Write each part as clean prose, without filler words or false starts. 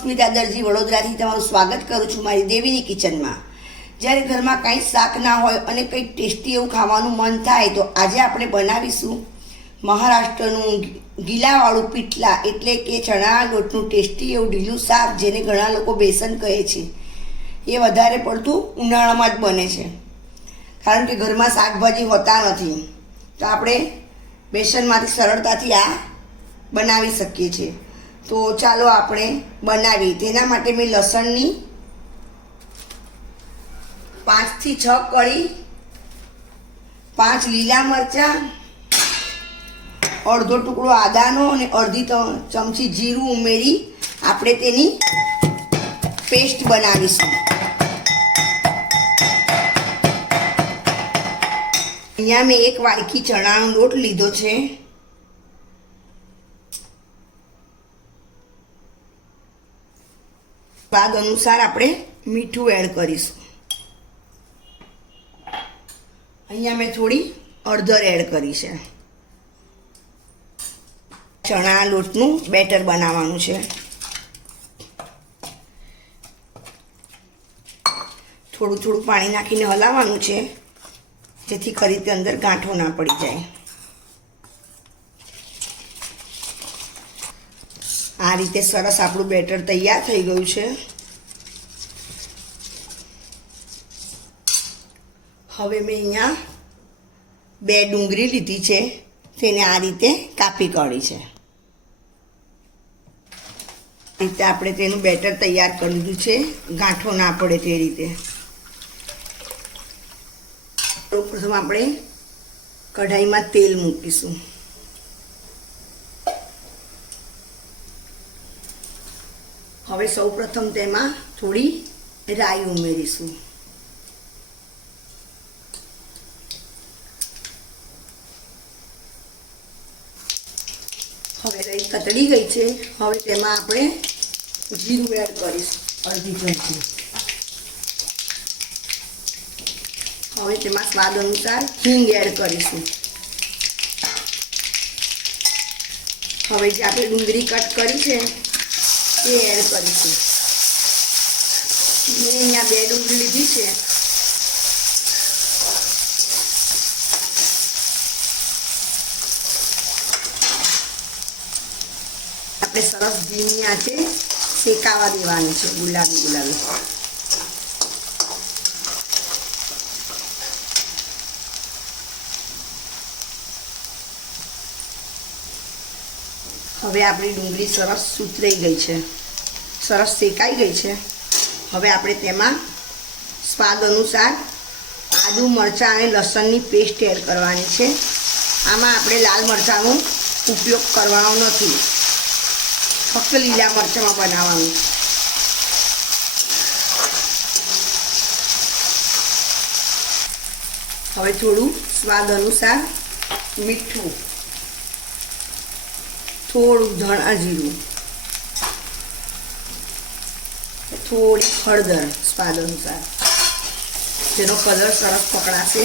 સ્મિતા દરજી વડોદરાથી તમારું સ્વાગત કરું છું મારી દેવીની કિચનમાં। જ્યારે ઘરમાં કંઈ શાક ના હોય અને કંઈક ટેસ્ટી એવું ખાવાનું મન થાય તો આજે આપણે બનાવીશું મહારાષ્ટ્રનું ગીલાવાળું પીઠલા એટલે કે ચણા લોટનું ટેસ્ટી એવું ઢીલું શાક, જેને ઘણા લોકો બેસન કહે છે। એ વધારે પડતું ઉનાળામાં જ બને છે, કારણ કે ઘરમાં શાકભાજી હોતા નથી, તો આપણે બેસનમાંથી સરળતાથી આ બનાવી શકીએ છીએ। તો ચાલો આપણે બનાવીએ। તેના માટે મેં લસણની 5 થી 6 કળી, 5 લીલા મરચાં, અડધો ટુકડો આદાનો અને અડધી ચમચી જીરું ઉમેરી આપણે તેની પેસ્ટ બનાવીશું। અહીંયા મેં 1 વાડકી ચણાનો લોટ લીધો છે। સ્વાદ અનુસાર આપણે મીઠું એડ કરીશું। અહીંયા મેં થોડી હળદર એડ કરી છે। ચણા લોટનું બેટર બનાવવાનું છે। થોડું થોડું પાણી નાખીને હલાવવાનું છે, જેથી ખરી રીતે અંદર ગાંઠો ના પડી જાય। આ રીતે સરસ આપણું બેટર તૈયાર થઈ ગયું છે। હવે મેં અહીંયા 2 ડુંગળી લીધી છે, તેને આ રીતે કાપી કાઢી છે। આ રીતે આપણે તેનું બેટર તૈયાર કરી લીધું છે, ગાંઠો ના પડે તે રીતે। પ્રથમ આપણે કઢાઈમાં તેલ મૂકીશું। હવે સૌપ્રથમ તેમાં થોડી રાઈ ઉમેરીશું। હવે રાઈ કતળી ગઈ છે। હવે તેમાં આપણે જીરું એડ કરીશું, અડધી ચમચી। હવે તેમાં સ્વાદ અનુસાર હિંગ એડ કરીશું। હવે જે આપણે ડુંગળી કટ કરી છે એ એડ કરીશું। મેં અહીંયા 2 ડુંગળી લીધી છે। આપણે સરસ ધીમી આંચે શેકાવા દેવાનું છે, ગુલાબી ગુલાબી। હવે આપણી ડુંગળી સરસ સૂતરાઈ ગઈ છે, સરસ શેકાઈ ગઈ છે। હવે આપણે તેમાં સ્વાદ અનુસાર આદુ, મરચાં અને લસણની પેસ્ટ એડ કરવાની છે। આમાં આપણે લાલ મરચાંનો ઉપયોગ કરવાનો નથી, ફક્ત લીલા મરચાંમાં બનાવવાનું છે। હવે થોડું સ્વાદ અનુસાર મીઠું, થોડું ધાણા જીરું, થોડી હળદર સ્વાદ અનુસાર, જેનો કલર સરસ પકડાશે।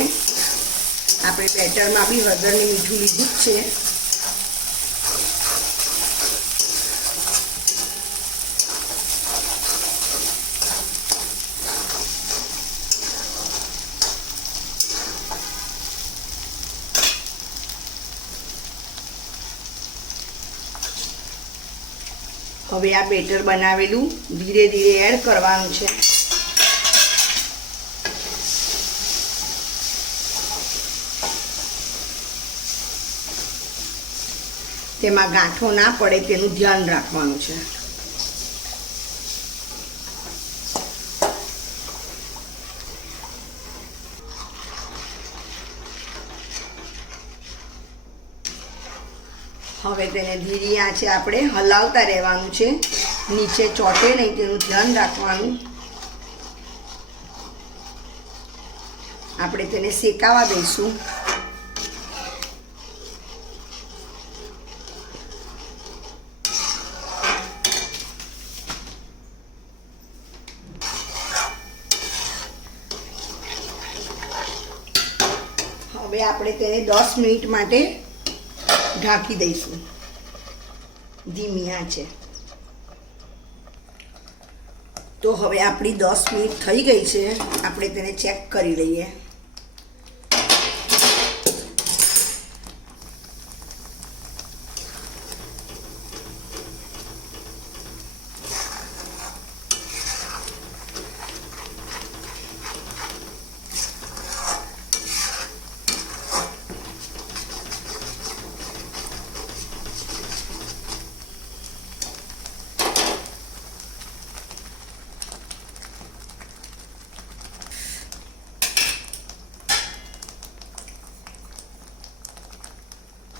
આપણે બેટરમાં બી હળદર ને મીઠું લીધું જ છે। હવે આ બેટર બનાવેલું ધીરે ધીરે એડ કરવાનું છે। તેમાં ગાંઠો ના પડે તેનું ધ્યાન રાખવાનું છે। હવે તેને ધીરી આંચે આપણે હલાવતા રહેવાનું છે, નીચે ચોંટે નહીં તેનું ધ્યાન રાખવાનું। આપણે તેને શેકાવા દઈશું। હવે આપણે તેને 10 મિનિટ માટે ઢાંકી દઈશું ધીમી આંચે। તો હવે આપણી 10 મિનિટ થઈ ગઈ છે, આપણે તેને ચેક કરી લઈએ.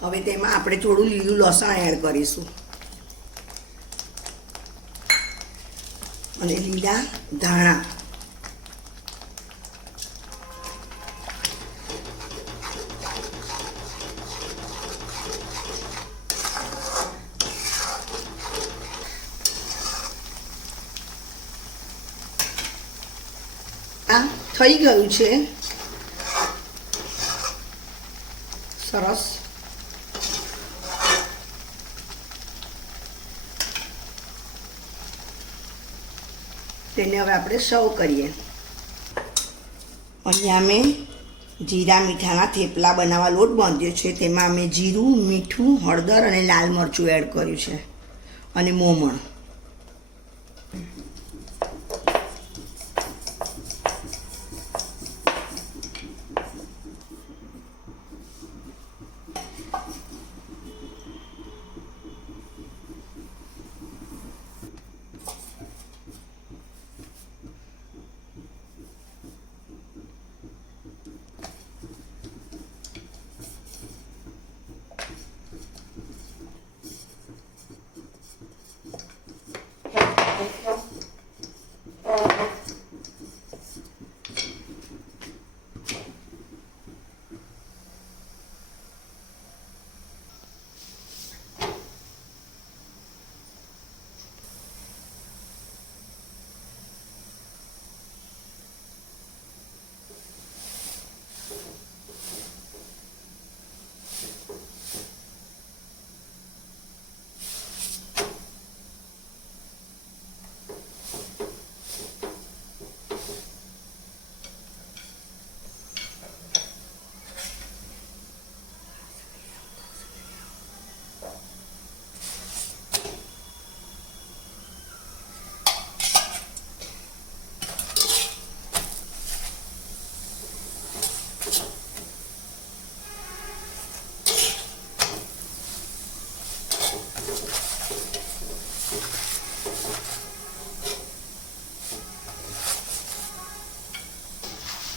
હવે તેમાં આપણે થોડું લીલું લસણ એડ કરીશું અને લીલા ધાણા. આ થઈ ગયું છે સરસ. તેને હવે આપણે સર્વ કરીએ. અહીંયા મેં જીરા મીઠાના થેપલા બનાવવા લોટ બાંધ્યો છે. તેમાં અમે જીરું, મીઠું, હળદર અને લાલ મરચું એડ કર્યું છે અને મોમણ.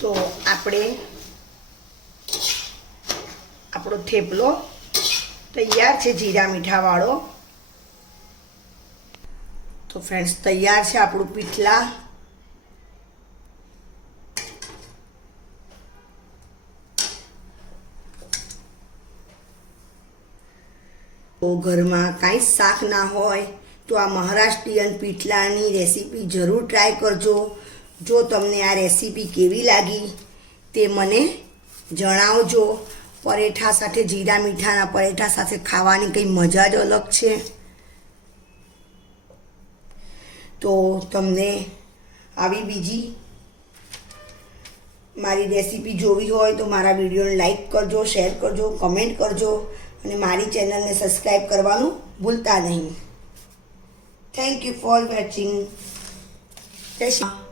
તો આપણો થેપલો તૈયાર છે જીરા મીઠાવાળો. તો ફ્રેન્ડ્સ તૈયાર છે આપણું પીઠલા. તો ઘરમાં કાંઈ શાક ના હોય તો આ મહારાષ્ટ્રીયન પીઠલાની રેસીપી જરૂર ટ્રાય કરજો. જો તમને આ રેસીપી કેવી લાગી તે મને જણાવજો. પરેઠા સાથે, જીરા મીઠાના પરેઠા સાથે ખાવાની કંઈ મજા જ અલગ છે. તો તમને આવી બીજી મારી રેસીપી જોવી હોય તો મારા વિડીયોને લાઈક કરજો, શેર કરજો, કમેન્ટ કરજો અને મારી ચેનલને સબસ્ક્રાઈબ કરવાનું ભૂલતા નહીં. Thank you for watching. જય શ્રી